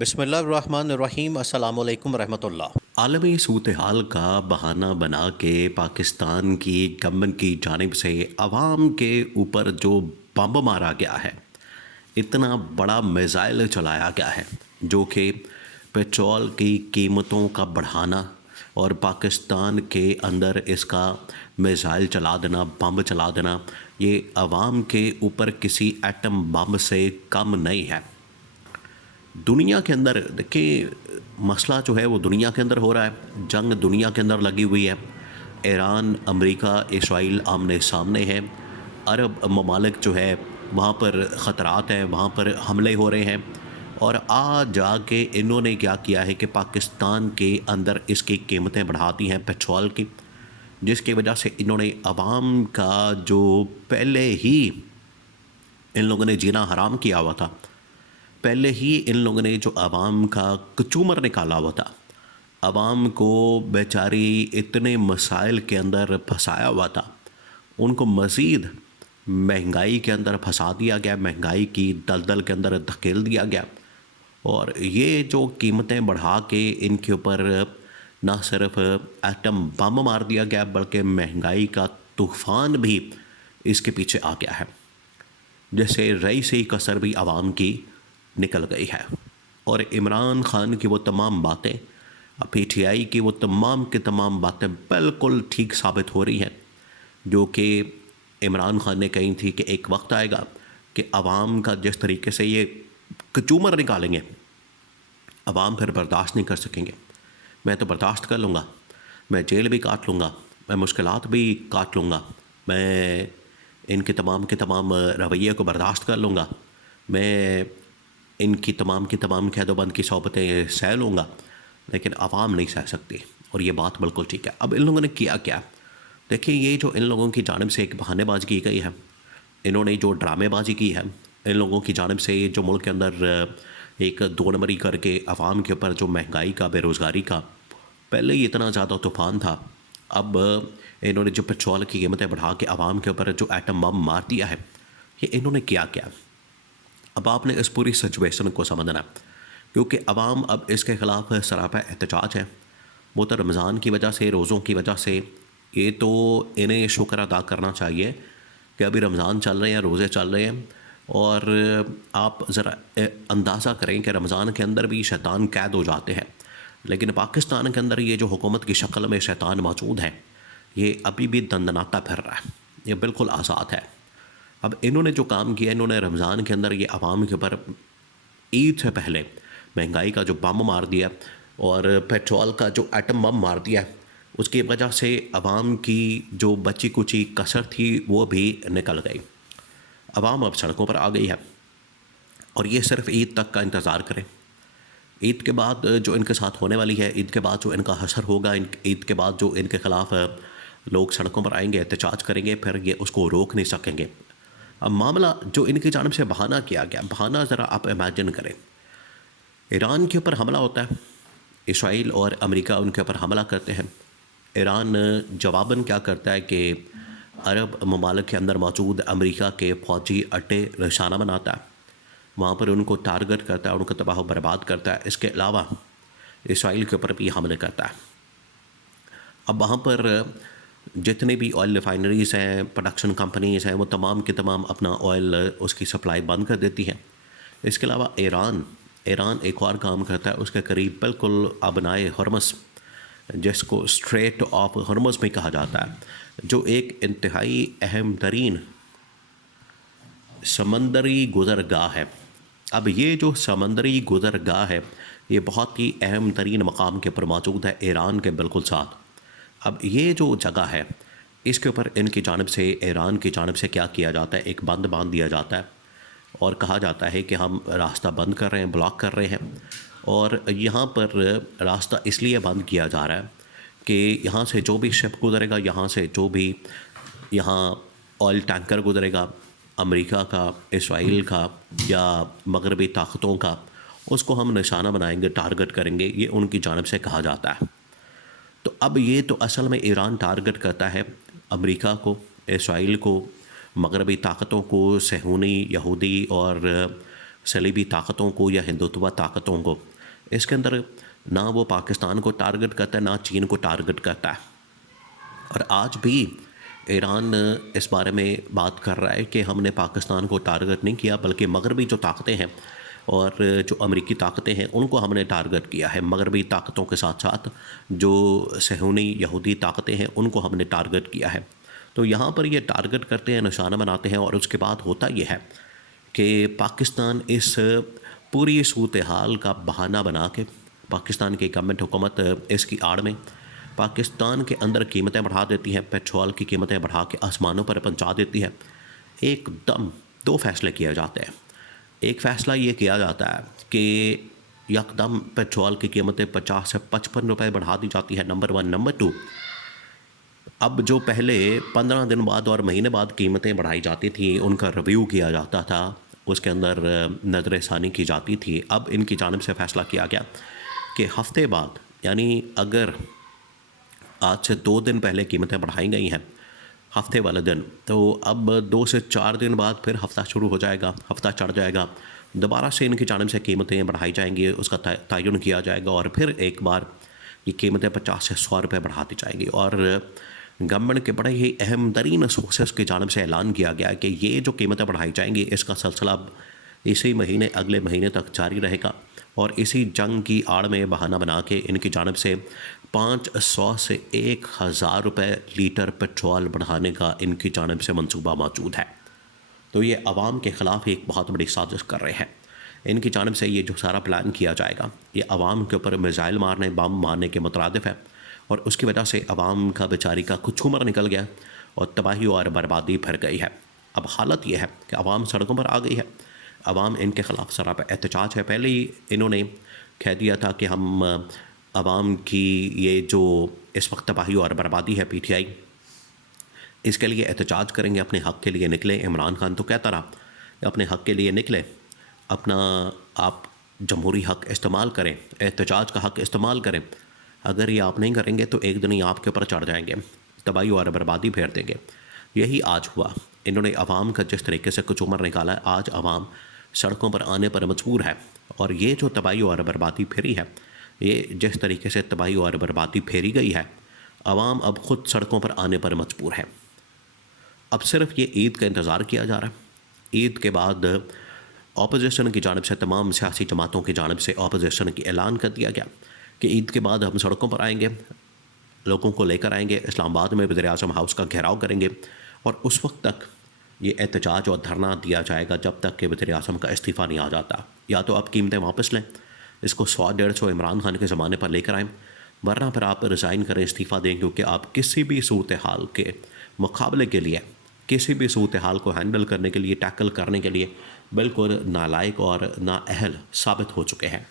بسم اللہ الرحمن الرحیم، السلام علیکم ورحمۃ اللہ۔ عالمی صورتحال کا بہانہ بنا کے پاکستان کی گورنمنٹ کی جانب سے عوام کے اوپر جو بم مارا گیا ہے، اتنا بڑا میزائل چلایا گیا ہے جو کہ پیٹرول کی قیمتوں کا بڑھانا اور پاکستان کے اندر اس کا میزائل چلا دینا، بم چلا دینا، یہ عوام کے اوپر کسی ایٹم بم سے کم نہیں ہے۔ دنیا کے اندر دیکھیں، مسئلہ جو ہے وہ دنیا کے اندر ہو رہا ہے، جنگ دنیا کے اندر لگی ہوئی ہے، ایران، امریکہ، اسرائیل آمنے سامنے ہیں، عرب ممالک جو ہے وہاں پر خطرات ہیں، وہاں پر حملے ہو رہے ہیں، اور جا کے انہوں نے کیا کیا ہے کہ پاکستان کے اندر اس کی قیمتیں بڑھا دی ہیں پیٹرول کی، جس کی وجہ سے انہوں نے عوام کا جو پہلے ہی ان لوگوں نے جینا حرام کیا ہوا تھا، پہلے ہی ان لوگوں نے جو عوام کا کچومر نکالا ہوا تھا، عوام کو بیچاری اتنے مسائل کے اندر پھنسایا ہوا تھا، ان کو مزید مہنگائی کے اندر پھنسا دیا گیا، مہنگائی کی دلدل کے اندر دھکیل دیا گیا، اور یہ جو قیمتیں بڑھا کے ان کے اوپر نہ صرف ایٹم بم مار دیا گیا بلکہ مہنگائی کا طوفان بھی اس کے پیچھے آ گیا ہے، جیسے رئیسی کسر بھی عوام کی نکل گئی ہے، اور عمران خان کی وہ تمام باتیں، پی ٹی آئی کی وہ تمام کی تمام باتیں بالکل ٹھیک ثابت ہو رہی ہیں، جو کہ عمران خان نے کہی تھی کہ ایک وقت آئے گا کہ عوام کا جس طریقے سے یہ کچومر نکالیں گے، عوام پھر برداشت نہیں کر سکیں گے۔ میں تو برداشت کر لوں گا، میں جیل بھی کاٹ لوں گا، میں مشکلات بھی کاٹ لوں گا، میں ان کے تمام رویے کو برداشت کر لوں گا، میں ان کی تمام قید و بند کی صحبتیں سہ لوں گا، لیکن عوام نہیں سہ سکتی، اور یہ بات بالکل ٹھیک ہے۔ اب ان لوگوں نے کیا دیکھیں، یہ جو ان لوگوں کی جانب سے ایک بہانے بازی کی گئی ہے، انہوں نے جو ڈرامے بازی کی ہے، ان لوگوں کی جانب سے جو ملک کے اندر ایک دو نمبری کر کے عوام کے اوپر جو مہنگائی کا، بے روزگاری کا پہلے ہی اتنا زیادہ طوفان تھا، اب انہوں نے جو پیٹرول کی قیمتیں بڑھا کے عوام کے اوپر جو ایٹم بم مار دیا ہے، یہ انہوں نے کیا اب آپ نے اس پوری سچویشن کو سمجھنا، کیونکہ عوام اب اس کے خلاف سراپا احتجاج ہے۔ وہ تو رمضان کی وجہ سے، روزوں کی وجہ سے، یہ تو انہیں شکر ادا کرنا چاہیے کہ ابھی رمضان چل رہے ہیں، روزے چل رہے ہیں، اور آپ ذرا اندازہ کریں کہ رمضان کے اندر بھی شیطان قید ہو جاتے ہیں، لیکن پاکستان کے اندر یہ جو حکومت کی شکل میں شیطان موجود ہے، یہ ابھی بھی دندناتا پھر رہا ہے، یہ بالکل آزاد ہے۔ اب انہوں نے جو کام کیا، انہوں نے رمضان کے اندر یہ عوام کے اوپر عید سے پہلے مہنگائی کا جو بم مار دیا اور پیٹرول کا جو ایٹم بم مار دیا، اس کی وجہ سے عوام کی جو بچی کچی کسر تھی وہ بھی نکل گئی، عوام اب سڑکوں پر آ گئی ہے، اور یہ صرف عید تک کا انتظار کریں۔ عید کے بعد جو ان کے ساتھ ہونے والی ہے، عید کے بعد جو ان کا حشر ہوگا، عید کے بعد جو ان کے خلاف لوگ سڑکوں پر آئیں گے، احتجاج کریں گے، پھر یہ اس کو روک نہیں سکیں گے۔ اب معاملہ جو ان کی جانب سے بہانہ کیا گیا، بہانہ ذرا آپ امیجن کریں، ایران کے اوپر حملہ ہوتا ہے، اسرائیل اور امریکہ ان کے اوپر حملہ کرتے ہیں، ایران جواباً کیا کرتا ہے کہ عرب ممالک کے اندر موجود امریکہ کے فوجی اڈے نشانہ بناتا ہے، وہاں پر ان کو ٹارگٹ کرتا ہے، ان کو تباہ و برباد کرتا ہے، اس کے علاوہ اسرائیل کے اوپر بھی حملے کرتا ہے۔ اب وہاں پر جتنے بھی آئل ریفائنریز ہیں، پروڈکشن کمپنیز ہیں، وہ تمام کے تمام اپنا آئل اس کی سپلائی بند کر دیتی ہیں۔ اس کے علاوہ ایران ایک اور کام کرتا ہے، اس کے قریب بالکل ابنائے ہرمز، جس کو اسٹریٹ آف ہرمز میں کہا جاتا ہے، جو ایک انتہائی اہم ترین سمندری گزرگاہ ہے۔ اب یہ جو سمندری گزرگاہ ہے، یہ بہت ہی اہم ترین مقام کے اوپر موجود ہے، ایران کے بالکل ساتھ۔ اب یہ جو جگہ ہے، اس کے اوپر ان کی جانب سے، ایران کی جانب سے کیا کیا جاتا ہے، ایک بند باندھ دیا جاتا ہے، اور کہا جاتا ہے کہ ہم راستہ بند کر رہے ہیں، بلاک کر رہے ہیں، اور یہاں پر راستہ اس لیے بند کیا جا رہا ہے کہ یہاں سے جو بھی شپ گزرے گا، یہاں سے جو بھی یہاں آئل ٹینکر گزرے گا، امریکہ کا، اسرائیل کا یا مغربی طاقتوں کا، اس کو ہم نشانہ بنائیں گے، ٹارگٹ کریں گے، یہ ان کی جانب سے کہا جاتا ہے۔ تو اب یہ تو اصل میں ایران ٹارگٹ کرتا ہے امریکہ کو، اسرائیل کو، مغربی طاقتوں کو، صہیونی، یہودی اور صلیبی طاقتوں کو یا ہندوتوا طاقتوں کو، اس کے اندر نہ وہ پاکستان کو ٹارگٹ کرتا ہے نہ چین کو ٹارگٹ کرتا ہے۔ اور آج بھی ایران اس بارے میں بات کر رہا ہے کہ ہم نے پاکستان کو ٹارگٹ نہیں کیا، بلکہ مغربی جو طاقتیں ہیں اور جو امریکی طاقتیں ہیں ان کو ہم نے ٹارگٹ کیا ہے۔ مغربی طاقتوں کے ساتھ ساتھ جو صہیونی یہودی طاقتیں ہیں ان کو ہم نے ٹارگٹ کیا ہے۔ تو یہاں پر یہ ٹارگٹ کرتے ہیں، نشانہ بناتے ہیں، اور اس کے بعد ہوتا یہ ہے کہ پاکستان اس پوری صورتحال کا بہانہ بنا کے، پاکستان کی گورنمنٹ حکومت اس کی آڑ میں پاکستان کے اندر قیمتیں بڑھا دیتی ہے، پیٹرول کی قیمتیں بڑھا کے آسمانوں پر پہنچا دیتی ہے۔ ایک دم دو فیصلے کیے جاتے ہیں۔ ایک فیصلہ یہ کیا جاتا ہے کہ یکدم پیٹرول کی قیمتیں 50 سے 55 روپے بڑھا دی جاتی ہے، نمبر 1۔ نمبر 2، اب جو پہلے 15 دن بعد اور مہینے بعد قیمتیں بڑھائی جاتی تھیں ان کا ریویو کیا جاتا تھا، اس کے اندر نظر ثانی کی جاتی تھی۔ اب ان کی جانب سے فیصلہ کیا گیا کہ ہفتے بعد، یعنی اگر آج سے 2 دن پہلے قیمتیں بڑھائی گئی ہیں ہفتے والے دن، تو اب 2 سے 4 دن بعد پھر ہفتہ شروع ہو جائے گا، ہفتہ چڑھ جائے گا، دوبارہ سے ان کی جانب سے قیمتیں بڑھائی جائیں گی، اس کا تعین کیا جائے گا، اور پھر ایک بار یہ قیمتیں 50 سے 100 روپے بڑھا دی جائیں گی۔ اور گورنمنٹ کے بڑے ہی اہم ترین سورسز کی جانب سے اعلان کیا گیا کہ یہ جو قیمتیں بڑھائی جائیں گی اس کا سلسلہ اسی مہینے اگلے مہینے تک جاری رہے گا، اور اسی جنگ کی آڑ میں بہانہ بنا کے ان کی جانب سے 500 سے 1000 روپے لیٹر پیٹرول بڑھانے کا ان کی جانب سے منصوبہ موجود ہے۔ تو یہ عوام کے خلاف ایک بہت بڑی سازش کر رہے ہیں۔ ان کی جانب سے یہ جو سارا پلان کیا جائے گا یہ عوام کے اوپر میزائل مارنے، بم مارنے کے مترادف ہے، اور اس کی وجہ سے عوام کا بیچاری کا کچھ عمر نکل گیا اور تباہی اور بربادی پھر گئی ہے۔ اب حالت یہ ہے کہ عوام سڑکوں پر آ گئی ہے، عوام ان کے خلاف سراپا احتجاج ہے۔ پہلے ہی انہوں نے کہہ دیا تھا کہ ہم عوام کی یہ جو اس وقت تباہی اور بربادی ہے، پی ٹی آئی اس کے لیے احتجاج کریں گے، اپنے حق کے لیے نکلیں۔ عمران خان تو کہتا رہا کہ اپنے حق کے لیے نکلیں، اپنا آپ جمہوری حق استعمال کریں، احتجاج کا حق استعمال کریں، اگر یہ آپ نہیں کریں گے تو ایک دن ہی آپ کے اوپر چڑھ جائیں گے، تباہی اور بربادی پھیر دیں گے۔ یہی آج ہوا، انہوں نے عوام کا جس طریقے سے کچھ عمر نکالا ہے، آج عوام سڑکوں پر آنے پر مجبور ہے، اور یہ جو تباہی اور بربادی پھیری ہے، یہ جس طریقے سے تباہی اور بربادی پھیری گئی ہے، عوام اب خود سڑکوں پر آنے پر مجبور ہے۔ اب صرف یہ عید کا انتظار کیا جا رہا ہے۔ عید کے بعد اپوزیشن کی جانب سے، تمام سیاسی جماعتوں کی جانب سے اپوزیشن کی اعلان کر دیا گیا کہ عید کے بعد ہم سڑکوں پر آئیں گے، لوگوں کو لے کر آئیں گے، اسلام آباد میں وزیر اعظم ہاؤس کا گھیراؤ کریں گے، اور اس وقت تک یہ احتجاج اور دھرنا دیا جائے گا جب تک کہ وزیر اعظم کا استعفیٰ نہیں آ جاتا۔ یا تو آپ قیمتیں واپس لیں، اس کو 100-150 عمران خان کے زمانے پر لے کر آئیں، ورنہ پھر آپ ریزائن کریں، استعفیٰ دیں، کیونکہ آپ کسی بھی صورتحال کے مقابلے کے لیے، کسی بھی صورتحال کو ہینڈل کرنے کے لیے، ٹیکل کرنے کے لیے بالکل نالائق اور نااہل ثابت ہو چکے ہیں۔